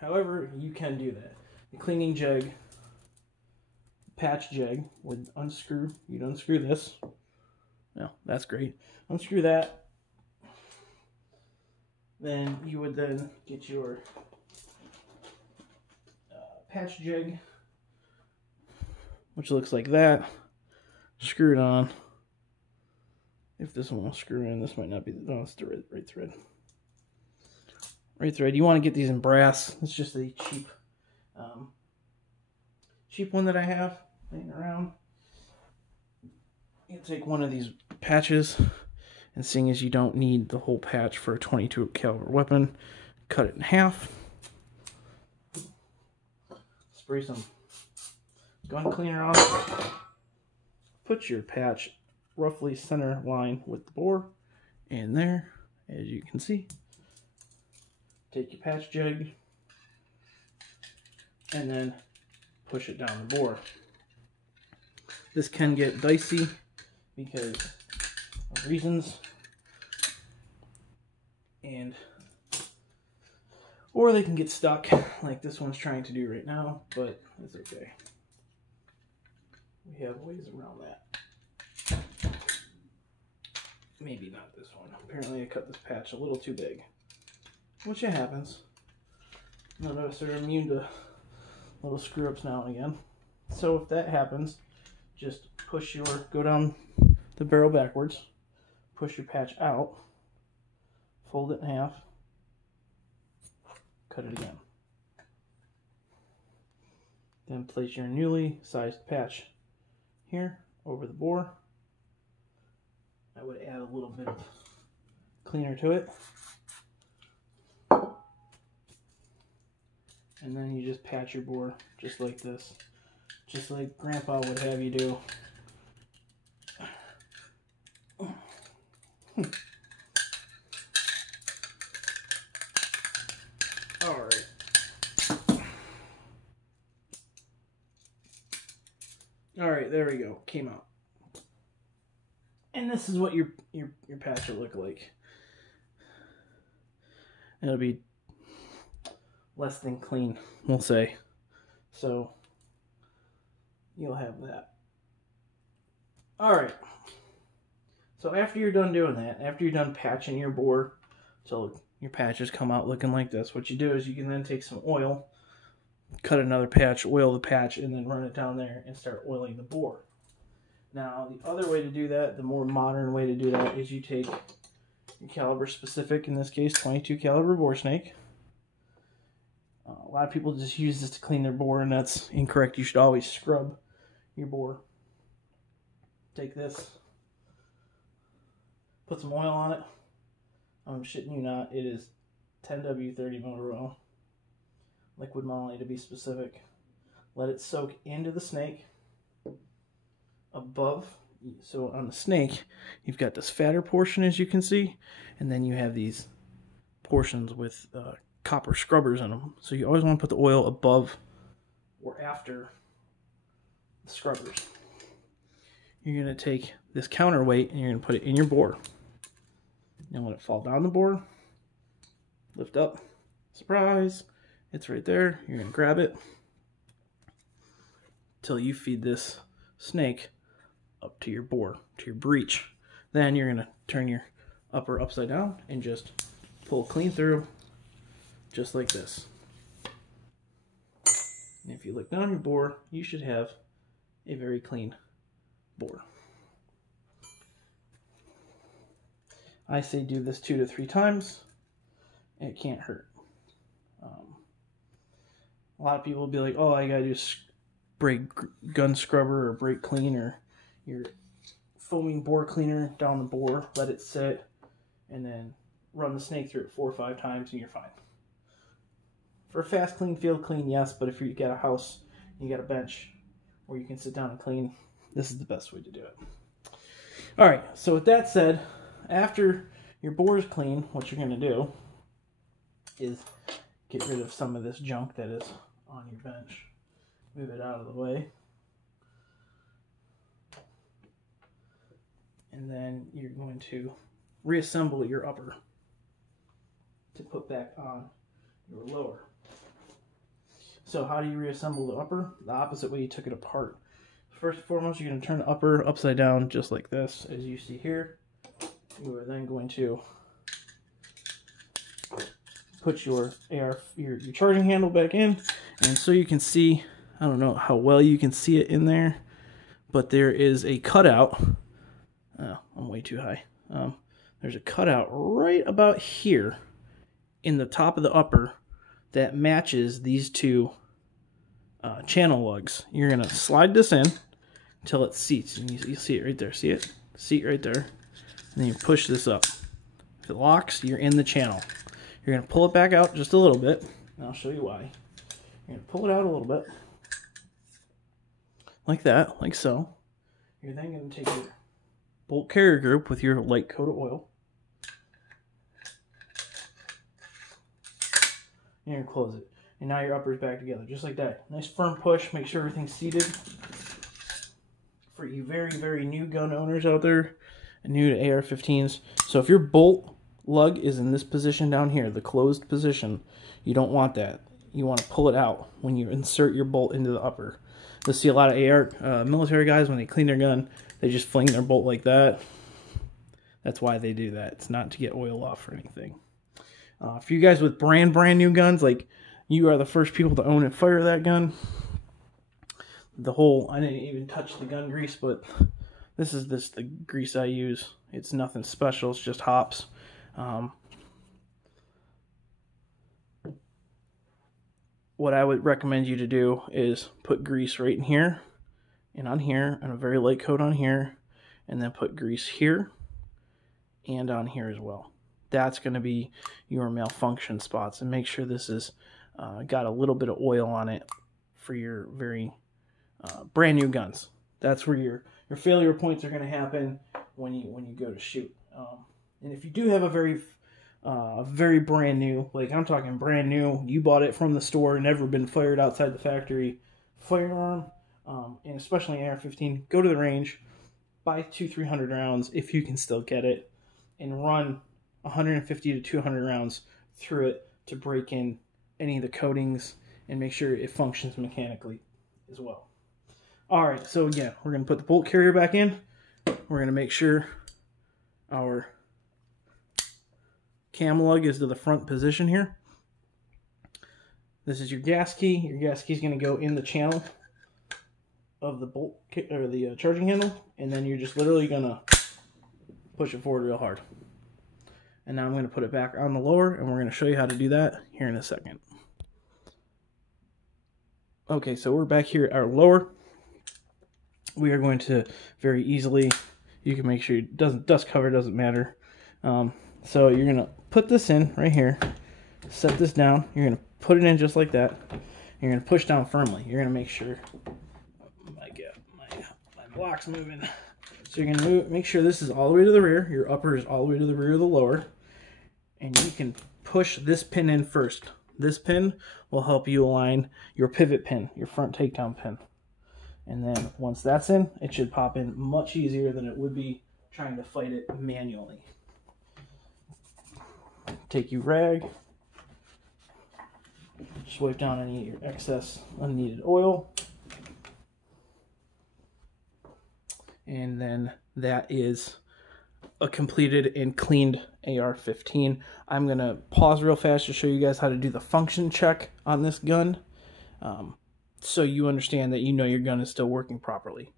However, you can do that. The cleaning jig, patch jig, would unscrew. You'd unscrew this. No, that's great. Unscrew that. Then you would then get your patch jig, which looks like that. Screw it on. If this one will screw in, this might not be the, no, it's the right thread. Right thread. You want to get these in brass. It's just a cheap one that I have laying around. You take one of these patches, and seeing as you don't need the whole patch for a 22 caliber weapon, cut it in half. Spray some gun cleaner on it. Put your patch roughly center line with the bore in there, as you can see. Take your patch jig and then push it down the bore. This can get dicey because of reasons, or they can get stuck like this one's trying to do right now, but it's okay. We have ways around that. Maybe not this one. Apparently I cut this patch a little too big, which it happens. None of us are immune to little screw ups now and again. So if that happens, just go down the barrel backwards, push your patch out, fold it in half, cut it again. Then place your newly sized patch here over the bore. I would add a little bit of cleaner to it. And then you just patch your bore just like this. Just like Grandpa would have you do. Alright. Alright, there we go. Came out. And this is what your patch will look like. It'll be less than clean, we'll say. So you'll have that. Alright. So after you're done doing that, after you're done patching your bore so your patches come out looking like this, what you do is you can then take some oil, cut another patch, oil the patch, and then run it down there and start oiling the bore. Now, the other way to do that, the more modern way to do that, is you take your caliber specific, in this case, 22 caliber bore snake. A lot of people just use this to clean their bore, and that's incorrect. You should always scrub your bore. Take this, put some oil on it. I'm shitting you not, it is 10W30 motor oil. Liquid moly to be specific. Let it soak into the snake. Above, so on the snake, you've got this fatter portion, as you can see, and then you have these portions with copper scrubbers in them. So you always want to put the oil above or after the scrubbers. You're going to take this counterweight and you're going to put it in your bore. Now let it fall down the bore, lift up, surprise, it's right there. You're going to grab it till you feed this snake up to your bore, to your breech. Then you're going to turn your upper upside down and just pull clean through, just like this. And if you look down your bore, you should have a very clean bore. I say do this 2 to 3 times. It can't hurt. A lot of people will be like, oh, I gotta do spray gun scrubber or brake clean or your foaming bore cleaner down the bore, let it sit, and then run the snake through it 4 or 5 times and you're fine. For a fast clean, field clean, yes, but if you got a house, you got a bench where you can sit down and clean, this is the best way to do it. Alright, so with that said, after your bore is clean, what you're going to do is get rid of some of this junk that is on your bench. Move it out of the way. And then you're going to reassemble your upper to put back on your lower. So how do you reassemble the upper? The opposite way you took it apart. First and foremost, you're going to turn the upper upside down just like this, as you see here. You are then going to put your your charging handle back in, and so you can see, I don't know how well you can see it in there, but there is a cutout. Oh, I'm way too high. There's a cutout right about here in the top of the upper that matches these two channel lugs. You're going to slide this in until it seats. And you see it right there. See it? Seat right there. And then you push this up. If it locks, you're in the channel. You're going to pull it back out just a little bit. And I'll show you why. You're going to pull it out a little bit. Like that, like so. You're then going to take your bolt carrier group with your light coat of oil. And you're going to close it. And now your upper's back together, just like that. Nice firm push, make sure everything's seated. For you very, very new gun owners out there, and new to AR-15s. So if your bolt lug is in this position down here, the closed position, you don't want that. You want to pull it out when you insert your bolt into the upper. You'll see a lot of AR military guys, when they clean their gun, they just fling their bolt like that. That's why they do that. It's not to get oil off or anything. For you guys with brand new guns, like you are the first people to own and fire that gun. I didn't even touch the gun grease, but this is the grease I use. It's nothing special, it's just hops. What I would recommend you to do is put grease right in here and on here, and a very light coat on here, and then put grease here and on here as well. That's going to be your malfunction spots, and make sure this is got a little bit of oil on it for your very brand new guns. That's where your failure points are going to happen when you go to shoot. And if you do have a very brand new, like I'm talking brand new, you bought it from the store, never been fired outside the factory firearm, and especially AR-15, go to the range, buy 200-300 rounds if you can still get it, and run 150 to 200 rounds through it to break in any of the coatings and make sure it functions mechanically as well. Alright, so again, we're going to put the bolt carrier back in. We're going to make sure our cam lug is to the front position here. This is your gas key. Your gas key is going to go in the channel of the bolt or the charging handle, and then you're just literally going to push it forward real hard. And now I'm going to put it back on the lower, and we're going to show you how to do that here in a second. Okay, so we're back here at our lower. We are going to very easily, you can make sure it doesn't, dust cover doesn't matter. So you're going to put this in right here, set this down, you're going to put it in just like that. You're going to push down firmly. You're going to make sure my block's moving. So you're going to make sure this is all the way to the rear. Your upper is all the way to the rear of the lower. And you can push this pin in first. This pin will help you align your pivot pin, your front takedown pin. And then once that's in, it should pop in much easier than it would be trying to fight it manually. Take your rag, just wipe down any of your excess unneeded oil. And then that is a completed and cleaned AR-15. I'm going to pause real fast to show you guys how to do the function check on this gun, so you understand that you know your gun is still working properly.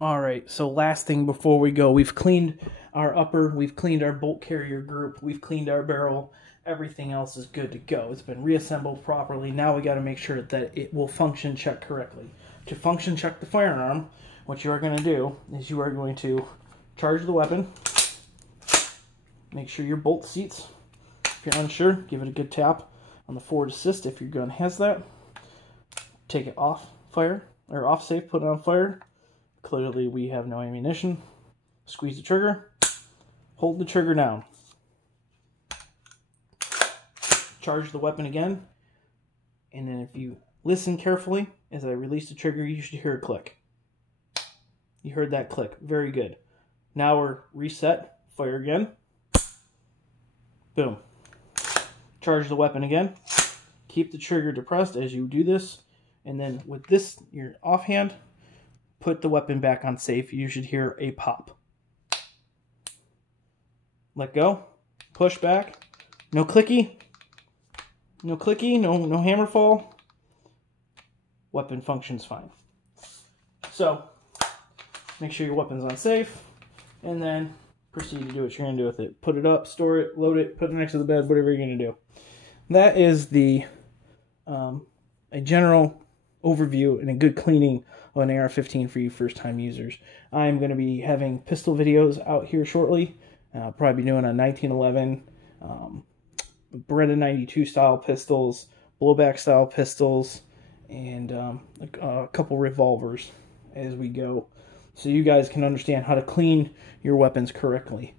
Alright, so last thing before we go, we've cleaned our upper, we've cleaned our bolt carrier group, we've cleaned our barrel, everything else is good to go. It's been reassembled properly. Now we got to make sure that it will function check correctly. To function check the firearm, what you are going to do is you are going to charge the weapon, make sure your bolt seats. If you're unsure, give it a good tap on the forward assist if your gun has that. Take it off fire, or off safe, put it on fire. Clearly we have no ammunition. Squeeze the trigger, hold the trigger down. Charge the weapon again, and then if you listen carefully, as I release the trigger, you should hear a click. You heard that click, very good. Now we're reset, fire again. Boom. Charge the weapon again. keep the trigger depressed as you do this, and then with this, your offhand, put the weapon back on safe. You should hear a pop. Let go, push back, no clicky, no hammer fall. Weapon functions fine. So, make sure your weapon's on safe, and then proceed to do what you're going to do with it. Put it up, store it, load it, put it next to the bed, whatever you're going to do. That is the a general overview and a good cleaning of an AR-15 for you first-time users. I'm going to be having pistol videos out here shortly. Probably be doing a 1911, Beretta 92 style pistols, blowback style pistols, and a couple revolvers as we go, so you guys can understand how to clean your weapons correctly.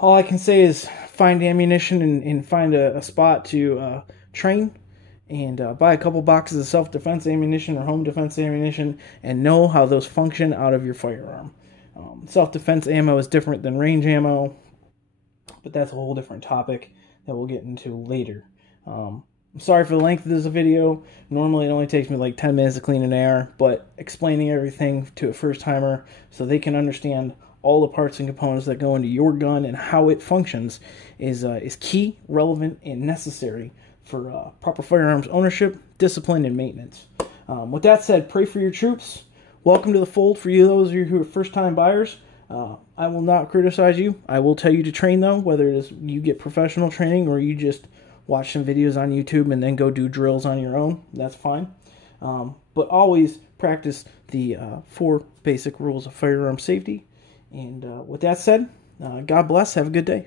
All I can say is find ammunition and find a spot to train, and buy a couple boxes of self-defense ammunition or home defense ammunition, and know how those function out of your firearm. Self-defense ammo is different than range ammo, but that's a whole different topic that we'll get into later. I'm sorry for the length of this video. Normally it only takes me like 10 minutes to clean an AR, but explaining everything to a first-timer so they can understand all the parts and components that go into your gun and how it functions is key, relevant, and necessary for proper firearms ownership, discipline, and maintenance. With that said, pray for your troops. Welcome to the fold for you, those of you who are first-time buyers. I will not criticize you. I will tell you to train, though, whether it is you get professional training or you just watch some videos on YouTube and then go do drills on your own. That's fine. But always practice the 4 basic rules of firearm safety. And with that said, God bless. Have a good day.